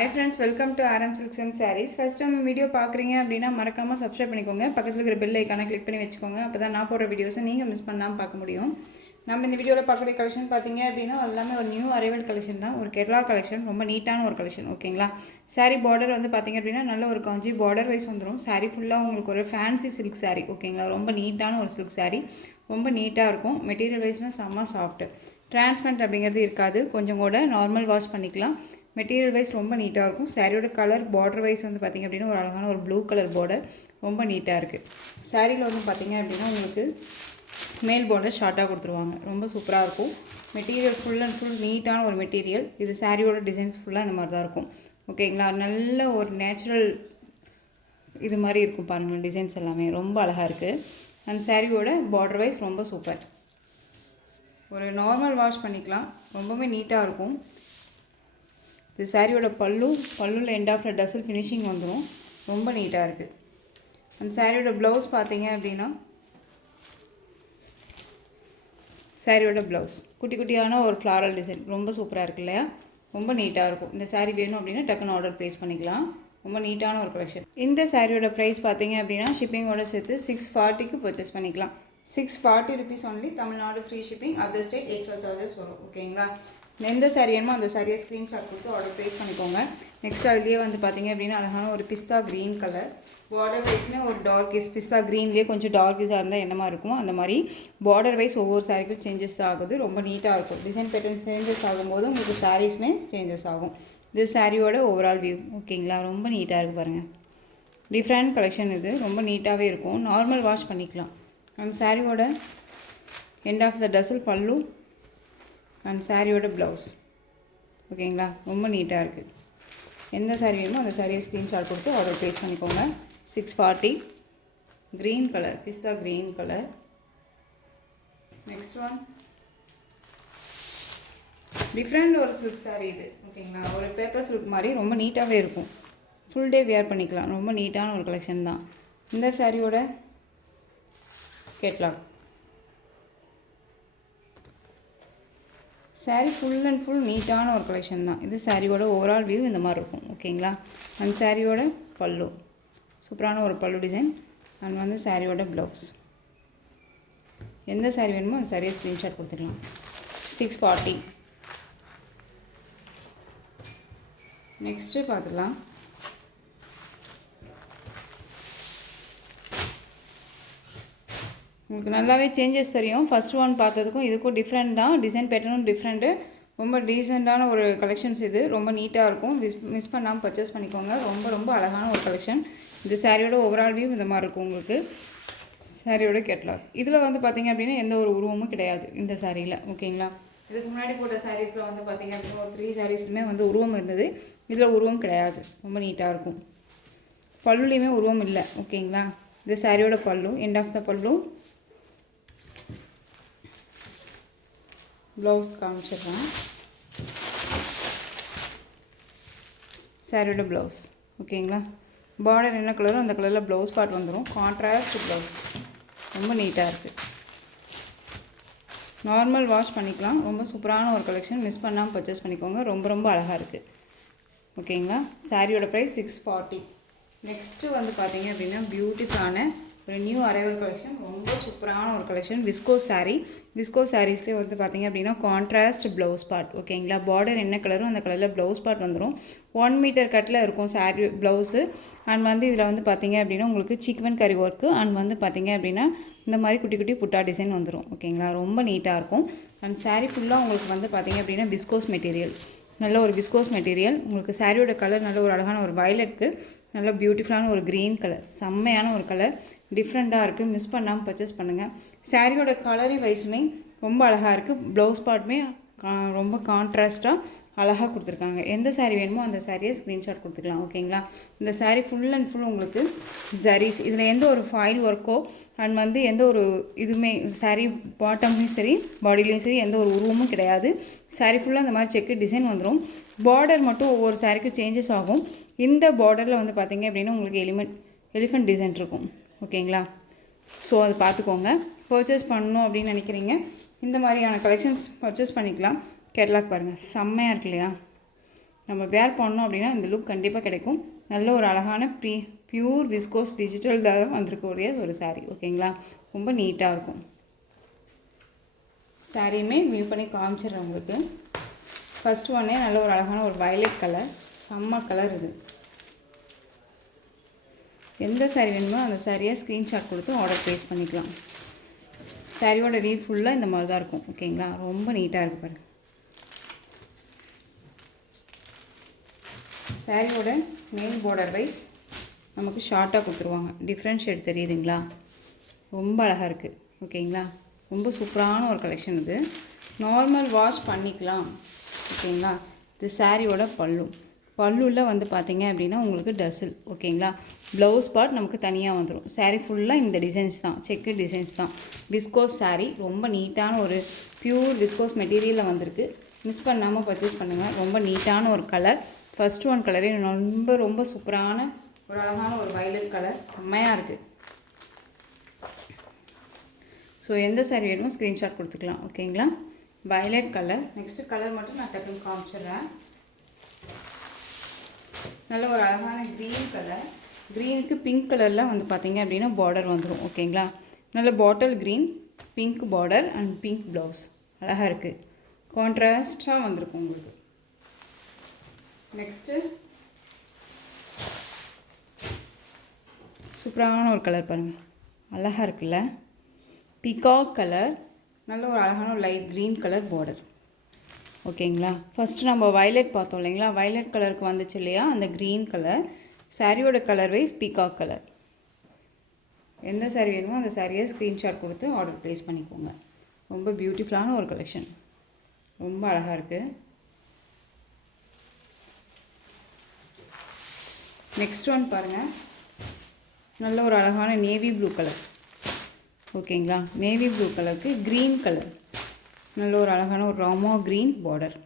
Hi friends, welcome to RM Silks and Sarees. First time video பார்க்குறீங்க அப்படின்னா மறக்காமல் subscribe பண்ணிக்கோங்க. பக்கத்தில் இருக்கிற பெல் ஐக்கானை கிளிக் பண்ணி வச்சுக்கோங்க. அப்போ தான் நான் போடுற வீடியோஸை நீங்கள் மிஸ் பண்ணாமல் பார்க்க முடியும். நம்ம இந்த வீடியோவில் பார்க்கக்கூடிய கலெக்ஷன் பார்த்தீங்க அப்படின்னா எல்லாமே ஒரு நியூ அரைவல் கலெக்ஷன் தான். ஒரு கேரளா கலெக்ஷன், ரொம்ப நீட்டான ஒரு கலெக்ஷன். ஓகேங்களா? சாரீ பார்டர் வந்து பார்த்தீங்க அப்படின்னா நல்ல ஒரு காஞ்சி பார்டர் வைஸ் வந்துடும். சாரீ ஃபுல்லாக உங்களுக்கு ஒரு ஃபேன்சி சில்க் சாரீ. ஓகேங்களா? ரொம்ப நீட்டான ஒரு சில்க் சாரீ, ரொம்ப நீட்டாக இருக்கும். மெட்டீரியல் வைஸ்மே செம்ம சாஃப்ட்டு. டிரான்ஸ்பரண்ட் அப்படிங்கிறது இருக்காது. கொஞ்சம் கூட நார்மல் வாஷ் பண்ணிக்கலாம். மெட்டீரியல் வைஸ் ரொம்ப நீட்டாக இருக்கும். சாரியோட கலர் பார்டர் வைஸ் வந்து பார்த்திங்க அப்படின்னா ஒரு அழகான ஒரு ப்ளூ கலர் பார்டர், ரொம்ப நீட்டாக இருக்குது. சாரியில் வந்து பார்த்திங்க அப்படின்னா உங்களுக்கு மேல் பார்டர் ஷார்ட்டாக கொடுத்துருவாங்க. ரொம்ப சூப்பராக இருக்கும். மெட்டீரியல் ஃபுல் அண்ட் ஃபுல் நீட்டான ஒரு மெட்டீரியல். இது சாரியோட டிசைன்ஸ் ஃபுல்லாக இந்த மாதிரி தான் இருக்கும். ஓகேங்களா? நல்ல ஒரு நேச்சுரல் இது மாதிரி இருக்கும் பாருங்கள். டிசைன்ஸ் எல்லாமே ரொம்ப அழகாக இருக்குது. அண்ட் சாரியோட பார்டர் வைஸ் ரொம்ப சூப்பர். ஒரு நார்மல் வாஷ் பண்ணிக்கலாம். ரொம்பவே நீட்டாக இருக்கும். இது சாரியோட பல்லுவில் எண்ட் ஆஃப் டசல் ஃபினிஷிங் வந்துடும். ரொம்ப நீட்டாக இருக்குது. அந்த சாரியோட ப்ளவுஸ் பார்த்தீங்க அப்படின்னா சாரியோட ப்ளவுஸ் குட்டி குட்டியான ஒரு ஃப்ளாரல் டிசைன், ரொம்ப சூப்பராக இருக்குது இல்லையா? ரொம்ப நீட்டாக இருக்கும். இந்த சாரீ வேணும் அப்படின்னா டக்குன்னு ஆர்டர் ப்ளேஸ் பண்ணிக்கலாம். ரொம்ப நீட்டான ஒரு கலெக்ஷன். இந்த சாரியோட ப்ரைஸ் பார்த்தீங்க அப்படின்னா ஷிப்பிங்கோட சேர்த்து 640க்கு பர்ச்சேஸ் பண்ணிக்கலாம். 640 rupees only. Tamil Nadu free shipping. Other state extra charges வரும். ஓகேங்களா? எந்த சாரீ வேணுமோ அந்த சாரியை ஸ்க்ரீன்ஷாட் கொடுத்து ஆர்டர் ப்ளேஸ் பண்ணிக்கோங்க. நெக்ஸ்ட் அதுலேயே வந்து பார்த்திங்க அப்படின்னா அழகான ஒரு பிஸ்தா க்ரீன் கலர் பார்டர் வைஸ்மே ஒரு டார்க்கிஸ் பிஸ்தா க்ரீன்லேயே கொஞ்சம் டார்க்கிஸாக இருந்தால் என்னமா இருக்கும் அந்த மாதிரி பார்டர் வைஸ் ஒவ்வொரு சாரிக்கும் சேஞ்சஸ் தான் ஆகுது. ரொம்ப நீட்டாக இருக்கும். டிசைன் பேட்டர்ன் சேஞ்சஸ் ஆகும்போது உங்களுக்கு சாரீஸ்மே சேஞ்சஸ் ஆகும். இது சாரியோட ஓவரால் வியூ. ஓகேங்களா? ரொம்ப நீட்டாக இருக்குது பாருங்கள். Different collection. இது ரொம்ப நீட்டாகவே இருக்கும். நார்மல் வாஷ் பண்ணிக்கலாம். அந்த சாரியோட எண்ட் ஆஃப் த டசல் பல்லு அண்ட் சாரியோட ப்ளவுஸ். ஓகேங்களா? ரொம்ப நீட்டாக இருக்குது. எந்த சாரீ வேணுமோ அந்த சாரியை ஸ்க்ரீன்ஷாட் கொடுத்து ஆர்டர் ப்ளேஸ் பண்ணிக்கோங்க. 640 green colour, pista green colour. Next one different ஒரு சில்க் சாரீ இது. ஓகேங்களா? ஒரு பேப்பர் சில்க் மாதிரி ரொம்ப நீட்டாகவே இருக்கும். ஃபுல் டே வியர் பண்ணிக்கலாம். ரொம்ப நீட்டான ஒரு கலெக்ஷன் தான். இந்த சாரியோட catalogue. Sari full and full நீட்டான ஒரு கலெக்ஷன் தான். இது சாரியோட ஓவரால் வியூ இந்த மாதிரி இருக்கும். ஓகேங்களா? அண்ட் சாரியோட பல்லு சூப்பரான ஒரு பல்லு டிசைன். அண்ட் வந்து சாரியோட ப்ளவுஸ். எந்த சாரீ வேணுமோ அந்த சாரியை ஸ்க்ரீன்ஷாட் கொடுத்துக்கலாம். 640. நெக்ஸ்ட்டு பார்த்துக்கலாம். உங்களுக்கு நல்லாவே சேஞ்சஸ் தெரியும். ஃபஸ்ட் ஒன் பார்த்ததுக்கும் இதுக்கும் டிஃப்ரெண்ட் தான். டிசைன் பேட்டர்னும் டிஃப்ரெண்ட்டு. ரொம்ப டீசெண்டான ஒரு கலெக்ஷன்ஸ் இது. ரொம்ப நீட்டாக இருக்கும். மிஸ் பண்ணாமல் பர்ச்சேஸ் பண்ணிக்கோங்க. ரொம்ப ரொம்ப அழகான ஒரு கலெக்ஷன். இந்த சாரியோட ஓவரால் வியூ இந்த மாதிரி இருக்கும் உங்களுக்கு. சாரியோட கேட்லாக். இதில் வந்து பார்த்திங்க அப்படின்னா எந்த ஒரு உருவமும் கிடையாது இந்த சாரியில். ஓகேங்களா? இதுக்கு முன்னாடி போட்ட சாரீஸில் வந்து பார்த்திங்க அப்படின்னா ஒரு 3 சாரீஸுமே வந்து உருவம் இருந்தது. இதில் உருவம் கிடையாது. ரொம்ப நீட்டாக இருக்கும். பல்லுலேயுமே உருவம் இல்லை. ஓகேங்களா? இது சாரியோட பல்லு, எண்ட் ஆஃப் த பல்லு. ப்ளவுஸ் காமிச்சிடுறேன். சாரியோட ப்ளவுஸ். ஓகேங்களா? பார்டர் என்ன கலரோ அந்த கலரில் ப்ளவுஸ் பார்ட் வந்துடும். Contrast blouse. ரொம்ப நீட்டாக இருக்குது. நார்மல் வாஷ் பண்ணிக்கலாம். ரொம்ப சூப்பரான ஒரு கலெக்ஷன். மிஸ் பண்ணாமல் பர்ச்சேஸ் பண்ணிக்கோங்க. ரொம்ப ரொம்ப அழகாக இருக்குது. ஓகேங்களா? சாரியோட ப்ரைஸ் 640. நெக்ஸ்ட்டு வந்து பார்த்திங்க அப்படின்னா பியூட்டிஃபுல்லான ஒரு நியூ அரைவல் கலெக்ஷன். ரொம்ப சூப்பரான ஒரு கலெக்ஷன். விஸ்கோஸ் சாரீ. விஸ்கோஸ் சாரீஸ்லேயே வந்து பார்த்திங்க அப்படின்னா கான்ட்ராஸ்ட் ப்ளவுஸ் பார்ட். ஓகேங்களா? பார்டர் என்ன கலரும் அந்த கலரில் ப்ளவுஸ் பார்ட் வந்துடும். 1 மீட்டர் கட்டில் இருக்கும் சாரீ ப்ளவுஸு. அண்ட் வந்து இதில் வந்து பார்த்திங்க அப்படின்னா உங்களுக்கு சிக்கன் கறி ஒர்க்கு அண்ட் வந்து பார்த்திங்க அப்படின்னா இந்த மாதிரி குட்டி குட்டி புட்டா டிசைன் வந்துடும். ஓகேங்களா? ரொம்ப நீட்டாக இருக்கும். அண்ட் சாரீ ஃபுல்லாக உங்களுக்கு வந்து பார்த்திங்க அப்படின்னா விஸ்கோஸ் மெட்டீரியல். நல்ல ஒரு விஸ்கோஸ் மெட்டீரியல். உங்களுக்கு சாரியோட கலர் நல்ல ஒரு அழகான ஒரு வயலட்டுக்கு நல்ல பியூட்டிஃபுல்லான ஒரு க்ரீன் கலர். செம்மையான ஒரு கலர். டிஃப்ரெண்ட்டாக இருக்குது. மிஸ் பண்ணாமல் பர்ச்சேஸ் பண்ணுங்கள். சாரியோட கலரி வைஸுமே ரொம்ப அழகாக இருக்குது. ப்ளவுஸ் பார்ட்டுமே ரொம்ப கான்ட்ராஸ்ட்டாக அழகாக கொடுத்துருக்காங்க. எந்த சாரீ வேணுமோ அந்த சாரியை ஸ்க்ரீன்ஷாட் கொடுத்துக்கலாம். ஓகேங்களா? இந்த சாரீ ஃபுல் அண்ட் ஃபுல் உங்களுக்கு ஜரீஸ். இதில் எந்த ஒரு ஃபாயில் ஒர்க்கோ அண்ட் வந்து எந்த ஒரு இதுவுமே சாரீ பாட்டம்லேயும் சரி பாடியிலையும் சரி எந்த ஒரு உருவமும் கிடையாது. சாரீ ஃபுல்லாக இந்த மாதிரி செக்கு டிசைன் வந்துடும். பார்டர் மட்டும் ஒவ்வொரு சாரிக்கும் சேஞ்சஸ் ஆகும். இந்த பார்டரில் வந்து பார்த்திங்க அப்படின்னா உங்களுக்கு எலிஃபெண்ட் டிசைன் இருக்கும். ஓகேங்களா? ஸோ அதை பார்த்துக்கோங்க. பர்ச்சேஸ் பண்ணணும் அப்படின்னு நினைக்கிறீங்க இந்த மாதிரியான கலெக்ஷன்ஸ் பர்ச்சேஸ் பண்ணிக்கலாம். கேட்லாக் பாருங்கள். செம்மையாக இருக்கு இல்லையா? நம்ம வேர் பண்ணோம் அப்படின்னா இந்த லுக் கண்டிப்பாக கிடைக்கும். நல்ல ஒரு அழகான பியூர் விஸ்கோஸ் டிஜிட்டலில் வந்திருக்கக்கூடிய ஒரு சாரீ. ஓகேங்களா, ரொம்ப நீட்டாக இருக்கும். சாரியுமே வியூ பண்ணி காமிச்சிடுறேன் உங்களுக்கு. ஃபஸ்ட் ஒன்னே நல்ல ஒரு அழகான ஒரு வயலட் கலர், செம்ம கலர் இது. எந்த சாரீ வேணுமோ அந்த சாரியை ஸ்க்ரீன்ஷாட் கொடுத்து ஆர்டர் ப்ளேஸ் பண்ணிக்கலாம். சாரியோட வியூ ஃபுல்லாக இந்த மாதிரி தான் இருக்கும். ஓகேங்களா, ரொம்ப நீட்டாக இருக்குது பாருங்கள். சாரியோட மெயின் பார்டர் வைஸ் நமக்கு ஷார்ட்டாக கொடுத்துருவாங்க. டிஃப்ரெண்ட் ஷேட் தெரியுதுங்களா, ரொம்ப அழகாக இருக்குது. ஓகேங்களா, ரொம்ப சூப்பரான ஒரு கலெக்ஷன் இது. நார்மல் வாஷ் பண்ணிக்கலாம். ஓகேங்களா, இது சாரியோட பல்லுவில் வந்து பார்த்திங்க அப்படின்னா உங்களுக்கு டசில். ஓகேங்களா, ப்ளவுஸ் பார்ட் நமக்கு தனியாக வந்துடும். சாரீ ஃபுல்லாக இந்த டிசைன்ஸ் தான், செக்கு டிசைன்ஸ் தான். விஸ்கோஸ் சாரீ, ரொம்ப நீட்டான ஒரு பியூர் விஸ்கோஸ் மெட்டீரியலில் வந்திருக்கு. மிஸ் பண்ணாமல் பர்ச்சேஸ் பண்ணுங்கள். ரொம்ப நீட்டான ஒரு கலர். ஃபஸ்ட் ஒன் கலரே ரொம்ப ரொம்ப சூப்பரான ஒரு அழகான ஒரு வயலட் கலர், செம்மையாக இருக்குது. ஸோ எந்த சாரீ வேணுமோ ஸ்க்ரீன்ஷாட் கொடுத்துக்கலாம். ஓகேங்களா, வயலட் கலர். நெக்ஸ்ட்டு கலர் மட்டும் நான் டக்குன்னு காமிச்சிடுறேன். நல்ல ஒரு அழகான க்ரீன் கலர். க்ரீனுக்கு பிங்க் கலரில் வந்து பார்த்திங்க அப்படின்னா பார்டர் வந்துடும். ஓகேங்களா, நல்ல bottle green, pink border and pink blouse. அழகாக இருக்குது, கான்ட்ராஸ்டாக வந்திருக்கும் உங்களுக்கு. நெக்ஸ்ட்டு சூப்பரான ஒரு கலர் பாருங்கள், அழகாக இருக்குல்ல, பீகாக் கலர். நல்ல ஒரு அழகான லைட் க்ரீன் கலர் பார்டர். ஓகேங்களா, ஃபஸ்ட்டு நம்ம வயலட் பார்த்தோம் இல்லைங்களா, வயலட் கலருக்கு வந்துச்சு இல்லையா, அந்த க்ரீன் கலர். சாரியோட கலர் வைஸ் பீகாக் கலர். எந்த சாரீ வேணுமோ அந்த சாரியை ஸ்க்ரீன்ஷாட் கொடுத்து ஆர்டர் ப்ளேஸ் பண்ணிக்கோங்க. ரொம்ப பியூட்டிஃபுல்லான ஒரு கலெக்ஷன், ரொம்ப அழகாக இருக்குது. நெக்ஸ்ட் ஒன் பாருங்கள், நல்ல ஒரு அழகான நேவி ப்ளூ கலர். ஓகேங்களா, நேவி ப்ளூ கலருக்கு க்ரீன் கலர். நல்ல ஒரு அழகான ஒரு ராமா க்ரீன் பார்டர்,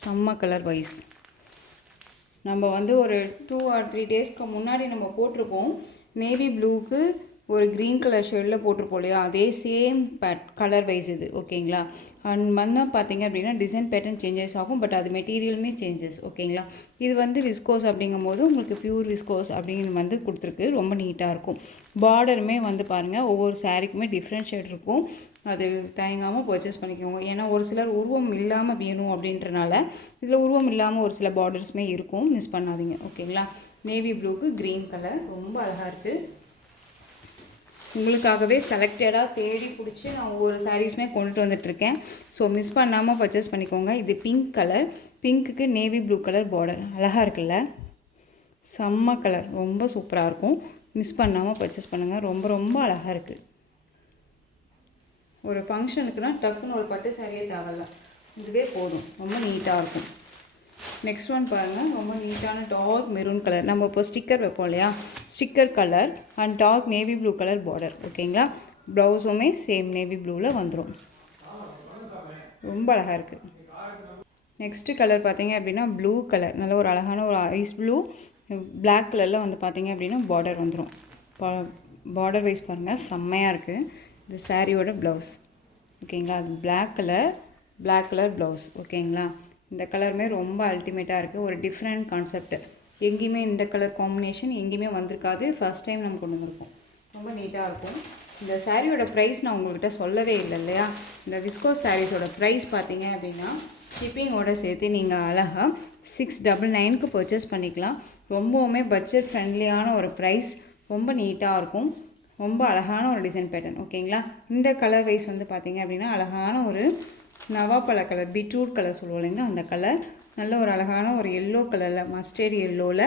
செம்ம கலர் வைஸ். நம்ம வந்து ஒரு 2 or 3 டேஸ்க்கு முன்னாடி நம்ம போட்டிருப்போம். நேவி ப்ளூவுக்கு ஒரு க்ரீன் கலர் ஷேடில் போட்டிருப்போம் இல்லையா, அதே சேம் கலர் வைஸ் இது. ஓகேங்களா, அண்ட் வந்து பார்த்திங்க அப்படின்னா டிசைன் பேட்டர்ன் சேஞ்சஸ் ஆகும், பட் அது மெட்டீரியலுமே சேஞ்சஸ். ஓகேங்களா, இது வந்து விஸ்கோஸ் அப்படிங்கும் போது உங்களுக்கு பியூர் விஸ்கோஸ் அப்படின்னு வந்து கொடுத்துருக்கு. ரொம்ப நீட்டாக இருக்கும். பார்டருமே வந்து பாருங்கள், ஒவ்வொரு சாரீக்குமே டிஃப்ரெண்ட் ஷேட் இருக்கும். அது தயங்காமல் பர்ச்சேஸ் பண்ணிக்கோங்க. ஏன்னா ஒரு சிலர் உருவம் இல்லாமல் வேணும் அப்படின்றனால இதில் உருவம் இல்லாமல் ஒரு சில பார்டர்ஸுமே இருக்கும், மிஸ் பண்ணாதீங்க. ஓகேங்களா, நேவி ப்ளூக்கு க்ரீன் கலர் ரொம்ப அழகாக இருக்குது. உங்களுக்காகவே செலக்டடாக தேடி பிடிச்சி நான் ஒவ்வொரு சாரீஸுமே கொண்டுட்டு வந்துட்டுருக்கேன். ஸோ மிஸ் பண்ணாமல் பர்ச்சேஸ் பண்ணிக்கோங்க. இது பிங்க் கலர், பிங்க்குக்கு நேவி ப்ளூ கலர் பார்டர். அழகாக இருக்குல்ல, செம்ம கலர், ரொம்ப சூப்பராக இருக்கும். மிஸ் பண்ணாமல் பர்ச்சேஸ் பண்ணுங்கள். ரொம்ப ரொம்ப அழகாக இருக்குது. ஒரு ஃபங்க்ஷனுக்குன்னா டக்குன்னு ஒரு பட்டு சாரியே தேவையில்ல, இதுவே போதும். ரொம்ப நீட்டாக இருக்கும். நெக்ஸ்ட் ஒன் பாருங்கள், ரொம்ப நீட்டான டார்க் மெரூன் கலர். நம்ம இப்போ ஸ்டிக்கர் வைப்போம் இல்லையா, sticker colour and dark navy blue colour border. ஓகேங்களா, ப்ளவுஸுமே சேம் நேவி ப்ளூவில் வந்துடும். ரொம்ப அழகாக இருக்குது. நெக்ஸ்ட்டு கலர் பார்த்தீங்க அப்படின்னா ப்ளூ கலர். நல்ல ஒரு அழகான ஒரு ஐஸ் ப்ளூ பிளாக் கலரில் வந்து பார்த்திங்க அப்படின்னா பார்டர் வந்துடும். பார்டர் வைஸ் பாருங்கள், செம்மையாக இருக்குது. இது சாரியோட ப்ளவுஸ். ஓகேங்களா, அது பிளாக் கலர் ப்ளவுஸ். ஓகேங்களா, இந்த கலருமே ரொம்ப அல்டிமேட்டாக இருக்குது. ஒரு டிஃப்ரெண்ட் கான்செப்ட். எங்கேயுமே இந்த கலர் காம்பினேஷன் எங்கேயுமே வந்திருக்காது. ஃபஸ்ட் டைம் நம்ம கொண்டு வந்திருக்கோம். ரொம்ப நீட்டாக இருக்கும். இந்த சாரியோட ப்ரைஸ் நான் உங்கள்கிட்ட சொல்லவே இல்லை இல்லையா. இந்த விஸ்கோஸ் சாரீஸோட ப்ரைஸ் பார்த்தீங்க அப்படின்னா ஷிப்பிங்கோடு சேர்த்து நீங்கள் அழகாக 699க்கு பர்ச்சேஸ் பண்ணிக்கலாம். ரொம்பவுமே பட்ஜெட் ஃப்ரெண்ட்லியான ஒரு ப்ரைஸ். ரொம்ப நீட்டாக இருக்கும். ரொம்ப அழகான ஒரு டிசைன் பேட்டர்ன். ஓகேங்களா, இந்த கலர் வைஸ் வந்து பார்த்திங்க அப்படின்னா அழகான ஒரு நவாப்பழ கலர், பீட்ரூட் கலர் சொல்லுவோம் இல்லைங்களா, அந்த கலர். நல்ல ஒரு அழகான ஒரு எல்லோ கலரில், மஸ்டர்ட் எல்லோவில்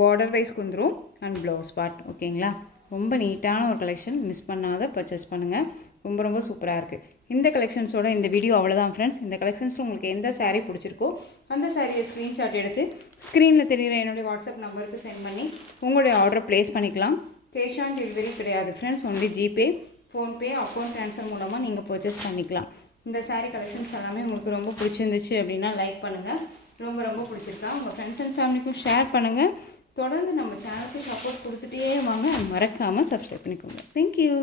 பார்டர் வைஸ் வந்துடும் அண்ட் ப்ளவுஸ் பார்ட். ஓகேங்களா, ரொம்ப நீட்டான ஒரு கலெக்ஷன். மிஸ் பண்ணாத பர்ச்சேஸ் பண்ணுங்கள். ரொம்ப ரொம்ப சூப்பராக இருக்குது. இந்த கலெக்ஷன்ஸோட இந்த வீடியோ அவ்வளோதான் ஃப்ரெண்ட்ஸ். இந்த கலெக்ஷன்ஸ் உங்களுக்கு எந்த சாரீ பிடிச்சிருக்கோ அந்த சாரியை ஸ்க்ரீன்ஷாட் எடுத்து ஸ்க்ரீனில் தெரிகிற என்னுடைய வாட்ஸ்அப் நம்பருக்கு சென்ட் பண்ணி உங்களுடைய ஆர்டரை ப்ளேஸ் பண்ணிக்கலாம். கேஷ் ஆன் டெலிவரி கிடையாது friends, only GPay, PhonePe, account transfer மூலமாக நீங்கள் பர்ச்சேஸ் பண்ணிக்கலாம். இந்த சாரீ கலெக்ஷன்ஸ் எல்லாமே உங்களுக்கு ரொம்ப பிடிச்சிருந்துச்சு அப்படின்னா லைக் பண்ணுங்கள். ரொம்ப ரொம்ப பிடிச்சிருக்கா உங்கள் ஃப்ரெண்ட்ஸ் அண்ட் ஃபேமிலிக்கும் ஷேர் பண்ணுங்கள். தொடர்ந்து நம்ம சேனலுக்கு சப்போர்ட் கொடுத்துட்டே வாங்க. மறக்காமல் சப்ஸ்கிரைப் பண்ணிக்கோங்க. தேங்க்யூ.